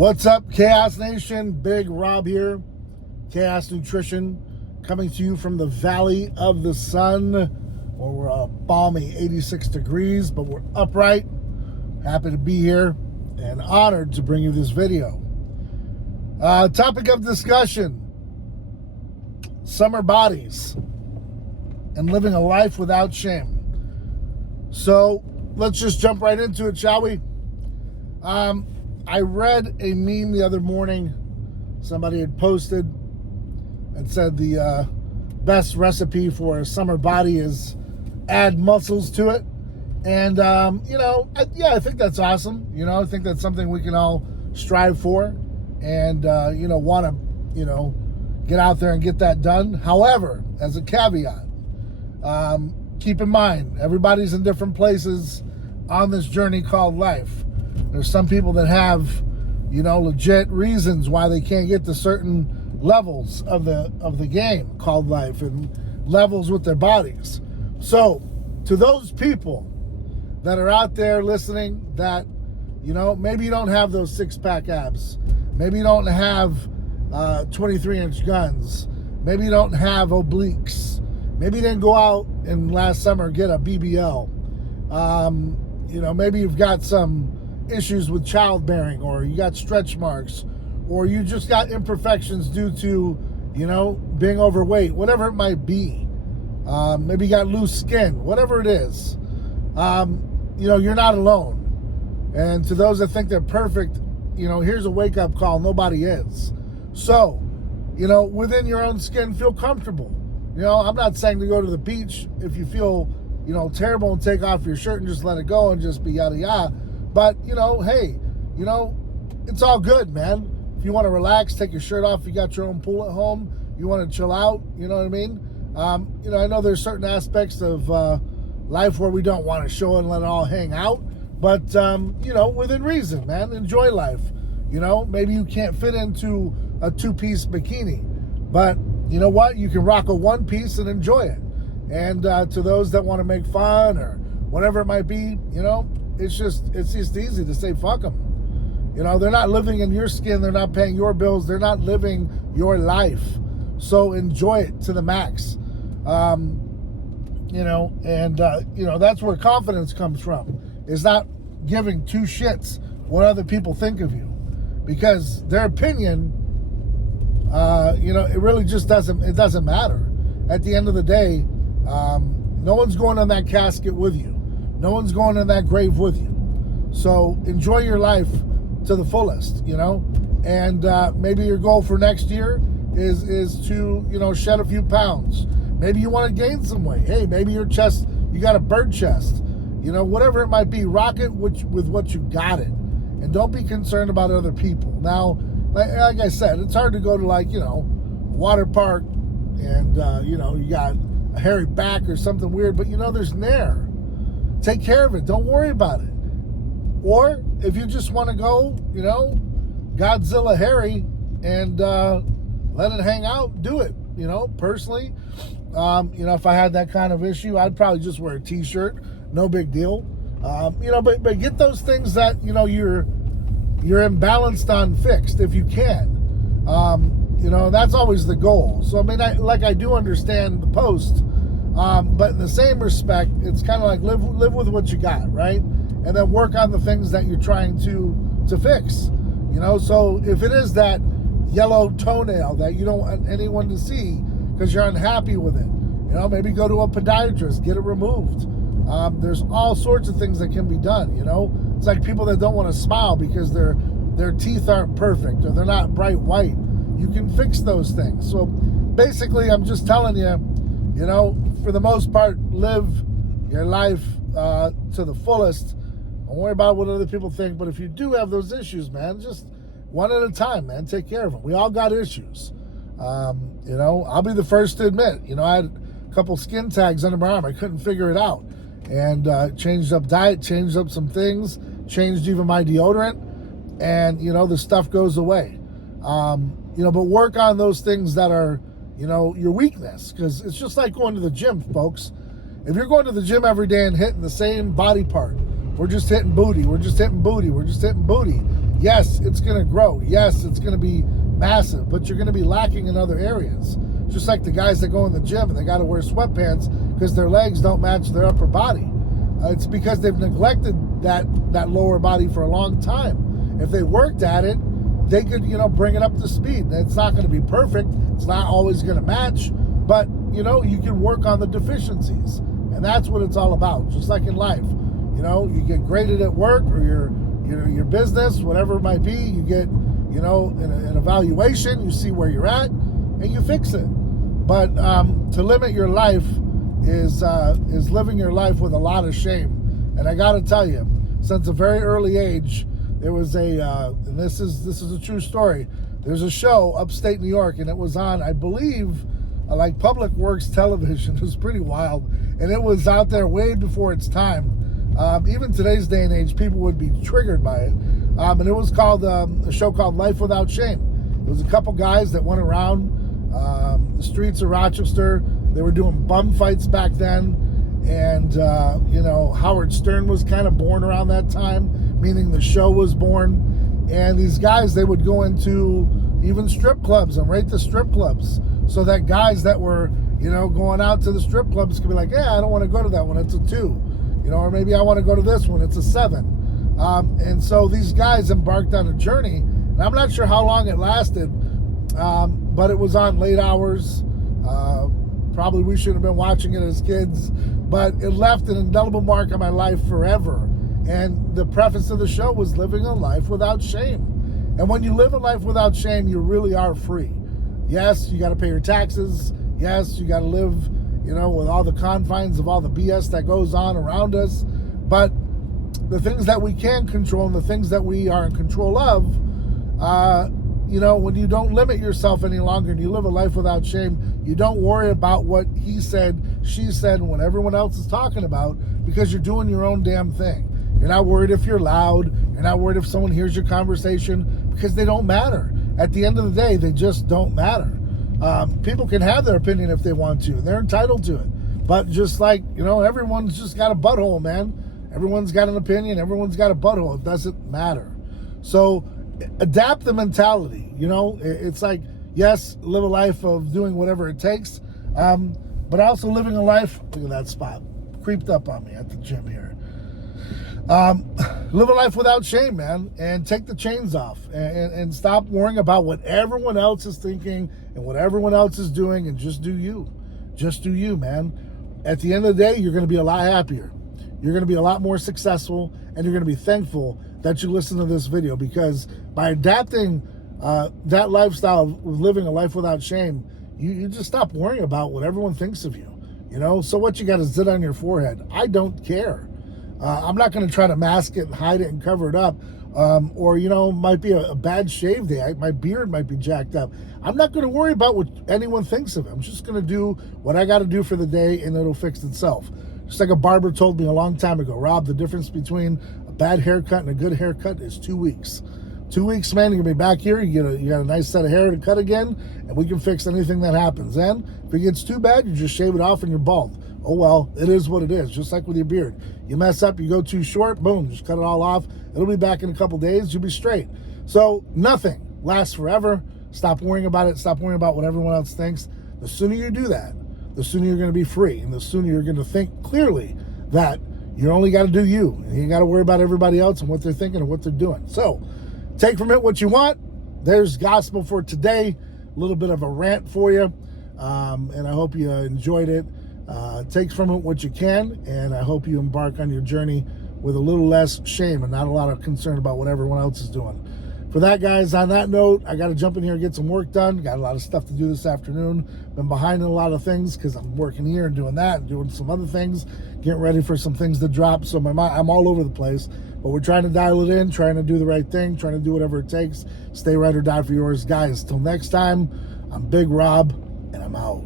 What's up, Chaos Nation? Big Rob here, Chaos Nutrition, coming to you from the Valley of the Sun, where we're a balmy 86 degrees, but we're upright. Happy to be here and honored to bring you this video. Topic of discussion: summer bodies and living a life without shame. So let's just jump right into it, shall we? I read a meme the other morning. Somebody had posted and said the best recipe for a summer body is add muscles to it. And, I think that's awesome. I think that's something we can all strive for and, want to, get out there and get that done. However, as a caveat, keep in mind, everybody's in different places on this journey called life. There's some people that have, legit reasons why they can't get to certain levels of the game called life and levels with their bodies. So, to those people that are out there listening that, maybe you don't have those six-pack abs. Maybe you don't have 23-inch guns. Maybe you don't have obliques. Maybe you didn't go out in last summer and get a BBL. Maybe you've got some issues with childbearing, or you got stretch marks, or you just got imperfections due to, being overweight, whatever it might be. Maybe you got loose skin, whatever it is. You're not alone. And to those that think they're perfect, here's a wake-up call: nobody is. So, within your own skin, feel comfortable. I'm not saying to go to the beach if you feel, terrible, and take off your shirt and just let it go and just be yada yada. But, hey, it's all good, man. If you want to relax, take your shirt off. You got your own pool at home. You want to chill out. You know what I mean? I know there's certain aspects of life where we don't want to show it and let it all hang out. But, within reason, man. Enjoy life. Maybe you can't fit into a two-piece bikini. But, you know what? You can rock a one-piece and enjoy it. And to those that want to make fun or whatever it might be, it's just easy to say fuck them. They're not living in your skin. They're not paying your bills. They're not living your life. So enjoy it to the max. That's where confidence comes from. Is not giving two shits what other people think of you, because their opinion, it really just doesn't matter. At the end of the day, no one's going on that casket with you. No one's going in that grave with you. So enjoy your life to the fullest, and maybe your goal for next year is to, shed a few pounds. Maybe you want to gain some weight. Hey, maybe your chest, you got a bird chest, whatever it might be, rock it with what you got it. And don't be concerned about other people. Now, like I said, it's hard to go to water park and, you got a hairy back or something weird, but there's Nair. Take care of it. Don't worry about it. Or if you just want to go, Godzilla hairy and let it hang out, do it. Personally, if I had that kind of issue, I'd probably just wear a t-shirt. No big deal. But get those things that, you're imbalanced on fixed if you can. That's always the goal. So, I do understand the post. But in the same respect, it's kind of like live with what you got, right? And then work on the things that you're trying to fix. So if it is that yellow toenail that you don't want anyone to see because you're unhappy with it, maybe go to a podiatrist, get it removed. There's all sorts of things that can be done. It's like people that don't want to smile because their teeth aren't perfect or they're not bright white. You can fix those things. So basically, I'm just telling you, for the most part, live your life to the fullest. Don't worry about what other people think. But if you do have those issues, man, just one at a time, man. Take care of them. We all got issues. I'll be the first to admit, I had a couple skin tags under my arm. I couldn't figure it out. And changed up diet, changed up some things, changed even my deodorant. And, the stuff goes away. But work on those things that are, your weakness, because it's just like going to the gym, folks. If you're going to the gym every day and hitting the same body part, we're just hitting booty, we're just hitting booty, we're just hitting booty, Yes, it's going to grow. Yes, it's going to be massive, but you're going to be lacking in other areas. Just like the guys that go in the gym and they got to wear sweatpants because their legs don't match their upper body. It's because they've neglected that lower body for a long time. If they worked at it, they could, bring it up to speed. It's not going to be perfect. It's not always going to match, but, you can work on the deficiencies. And that's what it's all about. Just like in life, you get graded at work or your business, whatever it might be, you get, an evaluation, you see where you're at, and you fix it. But to limit your life is living your life with a lot of shame. And I got to tell you, since a very early age, there was and this is a true story. There's a show upstate New York, and it was on, I believe, like Public Works Television. It was pretty wild, and it was out there way before its time. Even today's day and age, people would be triggered by it. And it was called a show called Life Without Shame. It was a couple guys that went around the streets of Rochester. They were doing bum fights back then. And, Howard Stern was kind of born around that time, meaning the show was born. And these guys, they would go into even strip clubs and rate the strip clubs so that guys that were, going out to the strip clubs could be like, yeah, I don't want to go to that one. It's a 2. Or maybe I want to go to this one. It's a 7. And so these guys embarked on a journey. And I'm not sure how long it lasted, but it was on late hours. Probably we shouldn't have been watching it as kids, but it left an indelible mark on my life forever. And the preface of the show was living a life without shame. And when you live a life without shame, you really are free. Yes, you got to pay your taxes. Yes, you got to live, with all the confines of all the BS that goes on around us. But the things that we can control and the things that we are in control of, when you don't limit yourself any longer and you live a life without shame, you don't worry about what he said, she said, and what everyone else is talking about, because you're doing your own damn thing. You're not worried if you're loud. You're not worried if someone hears your conversation, because they don't matter. At the end of the day, they just don't matter. People can have their opinion if they want to, and they're entitled to it. But just like, everyone's just got a butthole, man. Everyone's got an opinion. Everyone's got a butthole. It doesn't matter. So adapt the mentality. It's like, yes, live a life of doing whatever it takes, but also living a life. Look at that spot. Creeped up on me at the gym here. Live a life without shame, man, and take the chains off and stop worrying about what everyone else is thinking and what everyone else is doing, and just do you. Just do you, man. At the end of the day, you're going to be a lot happier. You're going to be a lot more successful, and you're going to be thankful that you listen to this video, because by adapting that lifestyle of living a life without shame, you just stop worrying about what everyone thinks of you. So what, you got a zit on your forehead? I don't care. I'm not going to try to mask it and hide it and cover it up. Or, might be a bad shave day. My beard might be jacked up. I'm not going to worry about what anyone thinks of it. I'm just going to do what I got to do for the day, and it'll fix itself. Just like a barber told me a long time ago, Rob, the difference between a bad haircut and a good haircut is 2 weeks. 2 weeks, man, you're going to be back here. You got a nice set of hair to cut again, and we can fix anything that happens. And if it gets too bad, you just shave it off and you're bald. Oh, well, it is what it is, just like with your beard. You mess up, you go too short, boom, just cut it all off. It'll be back in a couple days. You'll be straight. So nothing lasts forever. Stop worrying about it. Stop worrying about what everyone else thinks. The sooner you do that, the sooner you're going to be free, and the sooner you're going to think clearly that you only got to do you, and you got to worry about everybody else and what they're thinking and what they're doing. So take from it what you want. There's gospel for today. A little bit of a rant for you, and I hope you enjoyed it. Take from it what you can, and I hope you embark on your journey with a little less shame and not a lot of concern about what everyone else is doing. For that, guys, on that note, I got to jump in here and get some work done. Got a lot of stuff to do this afternoon. Been behind in a lot of things because I'm working here and doing that and doing some other things, getting ready for some things to drop. So I'm all over the place, but we're trying to dial it in, trying to do the right thing, trying to do whatever it takes. Stay right or die for yours. Guys, till next time, I'm Big Rob, and I'm out.